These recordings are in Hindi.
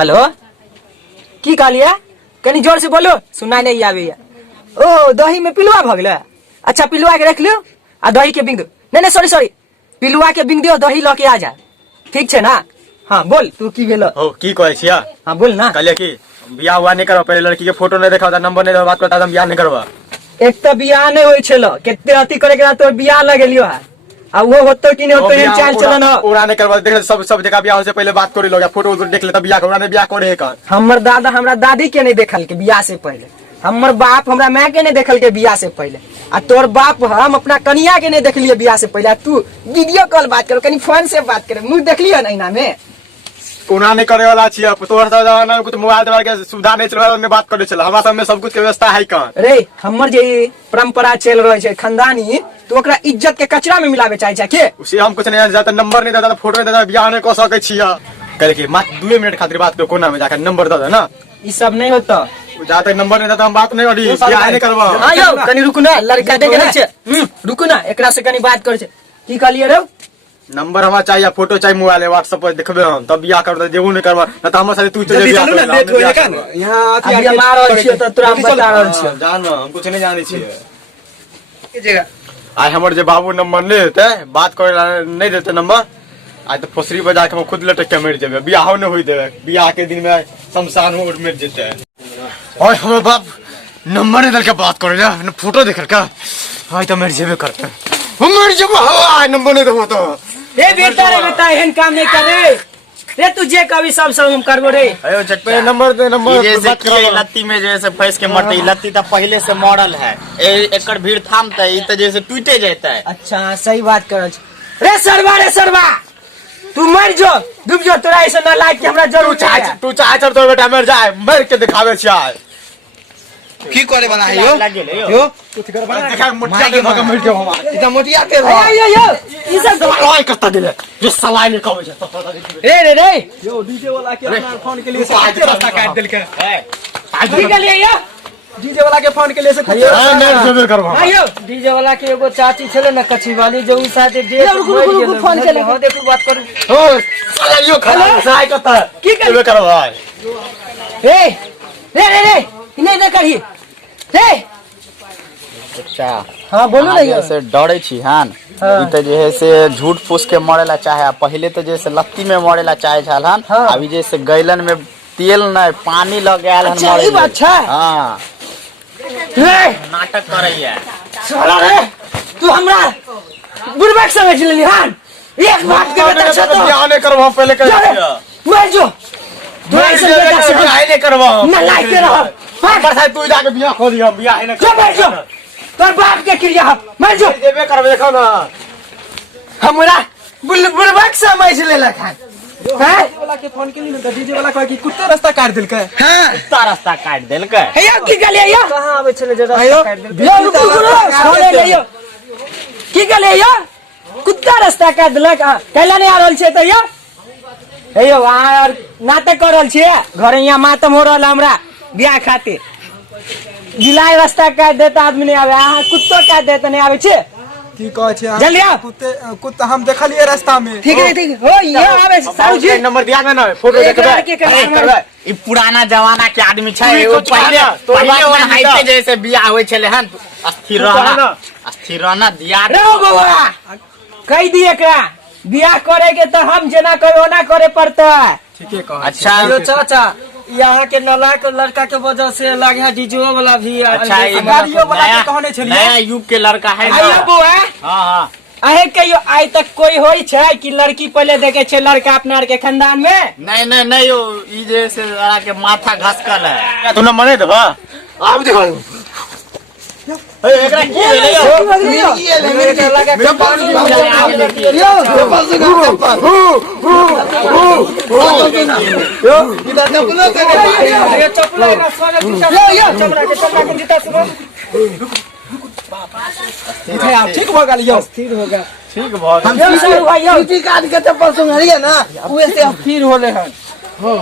हेलो की कहलिए कनी जोर से बोलो सुनाई नहीं आवे। ओ दही में पिलुआ भ गेलै। अच्छा पिलुआ के रख लियो आ दही के बिंग दो। नहीं सॉरी पिलुआ के बिंग दियो दही ल के आ जा। ठीक है ना। हाँ बोल तू की भेलो। ओ की कहै छिया। हाँ बोल ना। कहलिए कि बियाह हुआ नहीं करबा पहले लड़की के फोटो नहीं देखा नंबर नहीं बात करता हम बियाह नहीं करबा। एक तो बियाह नहीं होय छलो केते अथी करे के तोर बियाह लगेलियो है आ वो होतो कि नहीं होतो एहन चाल चलन हो ओरा नहीं करबा देख सब जगह बियाह से पहले बात करी लोग फोटो देख ले तब बियाह ओरा नहीं बियाह करे है का। हमर दादा हमरा दादी के नहीं देखल के बियाह से पहले। हमर बाप हमरा माँ के नहीं देखल के बियाह से पहले आ तोर बाप हम अपना कनिया के नहीं देखलिए बियाह से पहले। तू वीडियो कॉल बात करो कनी फोन से बात करे मुंह देखलियो नहीं ना में ओना नहीं करे वाला छिया तोर जमाना में कुछ मोबाइल देवा के सुविधा नहीं चलवा में बात करे चला हमरा सब में सब कुछ के व्यवस्था है का। रे हमर जे परंपरा चल रहे छे खानदानी तो ओकरा इज्जत के कचरा में मिलावे चाहे छे के। उसे हम कुछ नहीं जाता नंबर नहीं देता फोटो नहीं देता बियाह नहीं कर सके छिया करे के मात्र 2 मिनट खातिर बात पे कोना में जाकर नंबर दे ना ई सब नहीं होता जाते नंबर नहीं देता हम बात नहीं करी बियाह नहीं करबा। हां यो कनी रुकू ना लड़का देखे नहीं छे रुकू ना एकरा से कनी बात करे छे की कहलिए रे। नंबर हमारा चाहिए फोटो चाहिए मोबाइल व्हाट्सएप पर देखबे हम तब बियाह कर देबो नहीं करबा न त हमर साथे तू चले बियाह कर लेट होय का यहां अथी अभी मार रहल छियै त तोरा हम बता रहल छियै जान हम कुछ नहीं जाने छियै के जगह आज हमर जे बाबू नंबर नहीं देते बात करे नहीं देते नंबर आज तो फसरी बजा के हम खुद लटक के मर जेबे बियाह नहीं होई देबे बियाह के दिन में शमशान में मर जेते। और हमर बाप नंबर नहीं दल के बात करे ना फोटो देखल का हाय तो मर जेबे करते हम मर जेबो हाय नंबर नहीं देबो तो ए बेटा एहन काम नहीं करे रे तुझे कभी सब हम करबो रे। अयो चक्कर नंबर दे नंबर जैसे कि लत्ती में जैसे फंस के मरते लत्ती तो पहले से मॉडल है एकड़ भीड़ थामता है तो जैसे टूटे जाता है। अच्छा सही बात कर रे सरवा तू मर जो डूब जो तोरा ऐसा ना लाइक के हमरा जरूर तू चाहे तो बेटा मर जाए मर के दिखावे चाहे की करे वाला है यो कुछ कर बना देखा मोटिया के मग मिल जाओ हम इतना मोटिया के यो ई सब दवाई करता दिले जो सलाई में कहवे छै रे यो डीजे वाला के अपना फोन के लिए से रास्ता काट देल के की के लिए यो डीजे वाला के फोन के लिए से मैं जरूर करबा। आयो डीजे वाला के एगो चाची छले ना कच्ची वाली जो उस साथे जे फोन चले हो देखो बात कर ओ साला यो खला सहाय करता की करबा रे नहीं करिए रे। अच्छा हाँ बोलो ना जैसे डरे छी हन ई तो जे है से झूठ फूस के मरेला चाहे पहले तो जैसे लत्ती में मरेला चाहे छल हन अभी जैसे गैलन में तेल नहीं पानी लगायल हन अच्छा ई बात छै। हां रे नाटक करैया साला रे तू हमरा बुरबक समझ लेली हन एक बात के बता छ तो बियाह नहीं करबा पहले कर मर जो तू ऐसे बेटा से बियाह नहीं करबा ना लाइक के रह पर साथ तू जाके बियाह खो दिया बियाह नहीं जो मर जो तोर बाप के क्रिया मर जो देबे करबे देखो ना हमरा बुरबक समझ लेलक हन हैं वाला के फोन के लिए डीजे वाला कह कि कुत्ते रास्ता काट देलके। हां कुत्ता रास्ता काट देलके हे यो की गले यो कहां आवे छले जरा काट देलके यो रुक छोड़े ले यो की गले यो कुत्ता रास्ता काट देलक कैला नहीं आ रहल छै त यो हे यो यार नाटक कर रहल छियै घर यहाँ मातम हो रहल हमरा बियाह खातिर जिलाई रास्ता काट देता आदमी नहीं आवे अहाँ कुत्तो काट देता नहीं आवे छे की कह छै जल्दी आ कुत्ता हम देखलिए रास्ता में ठीक है हो ये आवे साहू जी नंबर दिया ना फोटो देखबे ई पुराना जमाना के आदमी छै वो पहले वन हाइटे जैसे बियाह होय छले हन अस्थिर रहना दिया रे बाबा कह दी एकरा बियाह करे के तो हम जेना करे ओना करे पड़ता है। ठीक है कह अच्छा यो चाचा यहाँ के नालायक लड़का के वजह से लगे है डीजे वाला भी अच्छा गाड़ियों वाला के कहने छलिए नया युग के लड़का है आइयो बुआ हां हां अहे कहियो आइ तक कोई होई छै कि लड़की पहले देखे छै लड़का अपना आर के खानदान में नहीं यो ई जैसे लड़ा के माथा घसकल है तू नंबर नहीं देबा आब देखो एकरा की भेलै यो मेरे के लगे ठीक भ गेल यो स्थिर हो गया ठीक बहुत हम ड्यूटी काट के चप्पल सुंघलिए ना वैसे हम फिर होले हन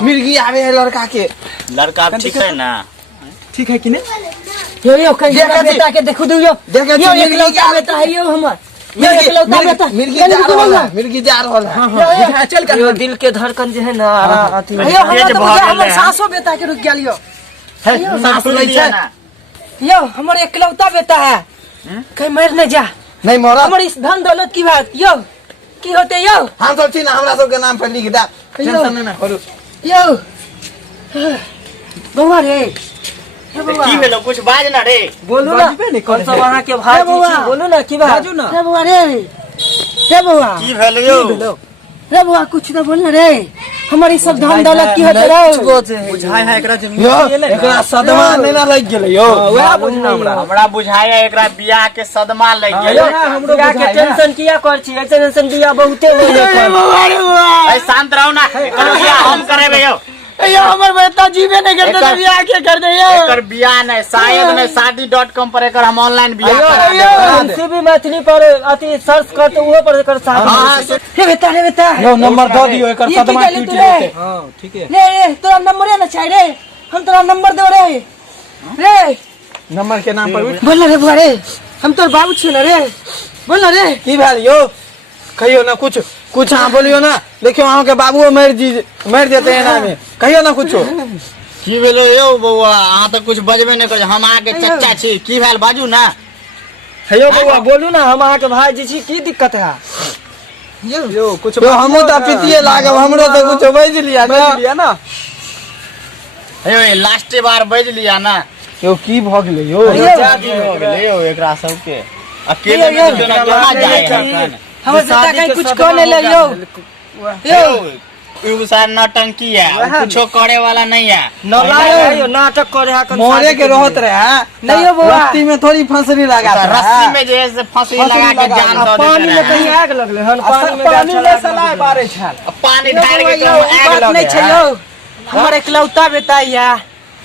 मिर्गी आवे है लड़का के लड़का ठीक है ना ठीक है कि नहीं यो कहीं बेटा के देखो दो यो देखे यो एक लड़का बेटा है यो हमर मिर्गी जा रहल है, मिर्गी जा रहल है। चल कर यो दिल के धड़कन जे है ना अथी यो हमर तो बुझा हमर सासो बेटा के रुक गेल यो सासू लै छै ना यो हमर एकलौता बेटा है कहीं मर न जा नहीं मरत। हमर इस धन दौलत की बात यो की होते यो हम सब छी ना हमरा सब के नाम पर लिख दा, टेंशन नहीं ना करू। यो बउआ रे हे बउआ की भेलो कुछ बाज ना रे बोलू ना कौन सब अहाँ के भाई छी बोलू ना की बात बाजू ना हे बउआ रे हे बउआ की भेल यो रे बउआ कुछ तो बोल ना रे हमर ई सब धन दौलत की होते रे बुझाय है एकरा जमीन यो एकरा सदमा नहीं ना लग गेलै यो। वह बुझना हमरा बुझाया एकरा बियाह के सदमा लग गेल हमरो के टेंशन किया कर छी ऐसे टेंशन दिया बहुते हो गए ए शांत रहो ना एकर बियाह हम करेबे यो यो हमर बेटा जीवे नहीं करते तो बियाह के कर दे यो एकर बियाह नहीं शायद नहीं शादी.com पर एकर हम ऑनलाइन बियाह करा देब। सीबी मैथिली पर अति सर्च करते वो पर एकर साथ हे बेटा यो नंबर दो दियो एकर ये सदमा की टूट कहले तू रे? जेते। हां ठीक है, रे तोरा नंबर है ना चाहिए रे हम तोरा नंबर दे रे नंबर के नाम पर बोल ना रे बुआ रे हम तोर बाबू छी ना रे बोल ना रे की भेल यो कहियो ना कुछ कुछ हाँ बोलियो ना। देखियो अहाँ के बाबू मर जेते है ना में कहियो ना कुछो। की भेलो यो बौआ अहाँ तो कुछ बजबे नहीं कर हम अहाँ के चच्चा छी की भेल बाजू ना हेयो बउआ बोलू ना हम अहाँ के भाई जी छी की दिक्कत है यो कुछ यो हमो त पितिए लागब हमरो तो कुछ बज लिया ना। हेयो ये लास्ट बार बज लिया ना यो की भ गेलै यो हो गेलै यो एकरा सब के अकेले में जो ना कहां जाए हमर बेटा कहीं कुछ कर ले ले यो यो सार नौटंकी है कुछो करे वाला नहीं है ना नाटक करे है मोरे के रहत रहे नहीं हो बउआ रस्ती में थोड़ी फंसरी लगा रस्सी में जैसे फांसी लगा के जान दे पानी में कहीं आग लगले हन पानी में सलाह बारे छल पानी ढार के यो आग बात नहीं लगे छै यो हमर एकलौता बेटा या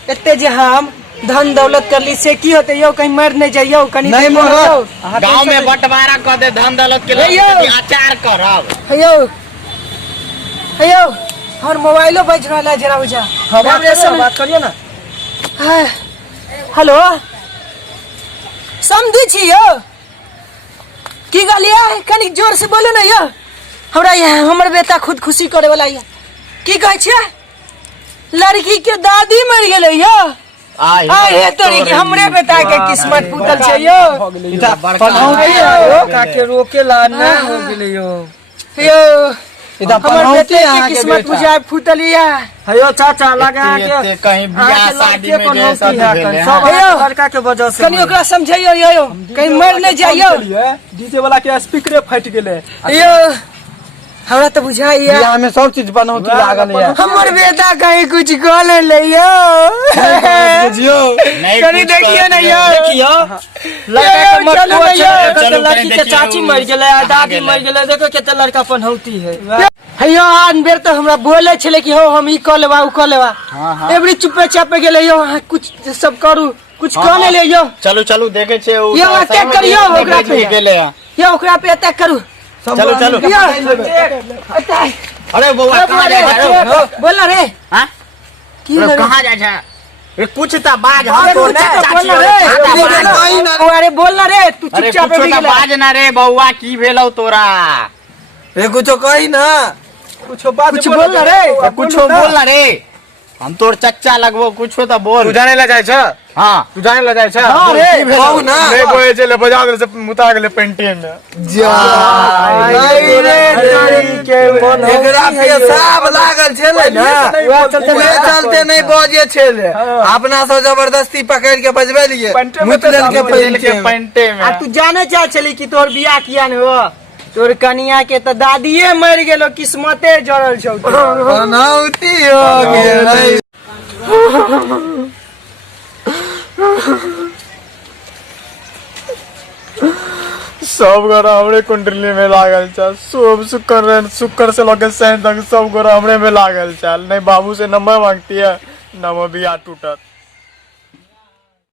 एते जे हम धन दौलत कर ली से की होते यो कहीं मर नहीं जाइयो कहीं नहीं मरो। गांव में बंटवारा कर दे धन दौलत के लिए अचार करब हेयो हेयो और मोबाइलो बज रहा है जरा बुझा हम बात करियो ना हेलो समझी छी यो की गलिया कनी जोर से बोलो ना यो हमरा यहाँ हमर बेटा खुद खुशी करे वाला ये की कहे छे लड़की के दादी मर गेलै यो हे तोरी के हमरे बेटा के किस्मत फूटल छै यो काके रोके ला ना हो गेले यो यो इधर हमर बेटे के के किस्मत बुझाय फूटल या हेयो चाचा लगा के कहीं बियाह शादी में जैसा भेले सब हेयो। लड़का के वजह से कनी ओकरा समझाइयो यो कहीं मर नहीं जाइयो डीजे वाला के स्पीकर फट गेले यो हमरा तो बुझाइया बियाह में सब चीज बनौती लागल है हमर बेटा कहीं कुछ कह ले यो बुझियो कनी देखियो ना यो देखियो लड़का के मत चलो पूछ ना एकर चलो लड़की कहीं के देखियो, चाची मर गेले आ दादी गेले। मर गेले देखो केते लड़का पनौती है हेयो आन बेर तो हमरा बोले छले कि हो हम ई क लेबा उ क लेबा एवरी चुपे चापे गेले यो अहाँ कुछ सब करू कुछ कह ले यो चलू चलू देखे छे उ यो अटैक करियो ओकरा पे गेले यो ओकरा पे अटैक करू चलो चलो यो अटैक अरे बौआ कहां जाय छे बोल ना रे हां की रे कहां जाय छे रे कुछ त बाज अरे हम तो कुछ तो चाची बोल ना रे अरे बोल ना रे तू अरे चुपचाप कुछ भी त गेला बाज ना रे बौआ की भेलौ तोरा रे कुछो कही ना कुछो बात कुछ बोल ना रे कुछो बोल ना रे हम तोर चच्चा लगबो कुछो त बोल तू जाने ला जाय छ हां तू जाने ला जाय छ हां रे कहू ना ले बोए चले बाजार से मुता गेले पेंटिंग में नहीं रे तोरी के एकरा पे साब लागल छले ना उहे चलते नहीं बजे छले अपना से जबरदस्ती पकड़ के बजबे लिए मुतलन के पेंटे में आ तू जाने चाह चली कि तोर बियाह किया न हो तोर कनिया के त दादिये मर गेलो किस्मते जड़ल छौ बनौती हो गेलै सब गोरा हमरे कुंडली में लागल छ सब शुक्र से लेके शनि तक सब गोरा हमरे में लागल छ नहीं बाबू से नंबर मांगती है ना वो बियाह टूटत।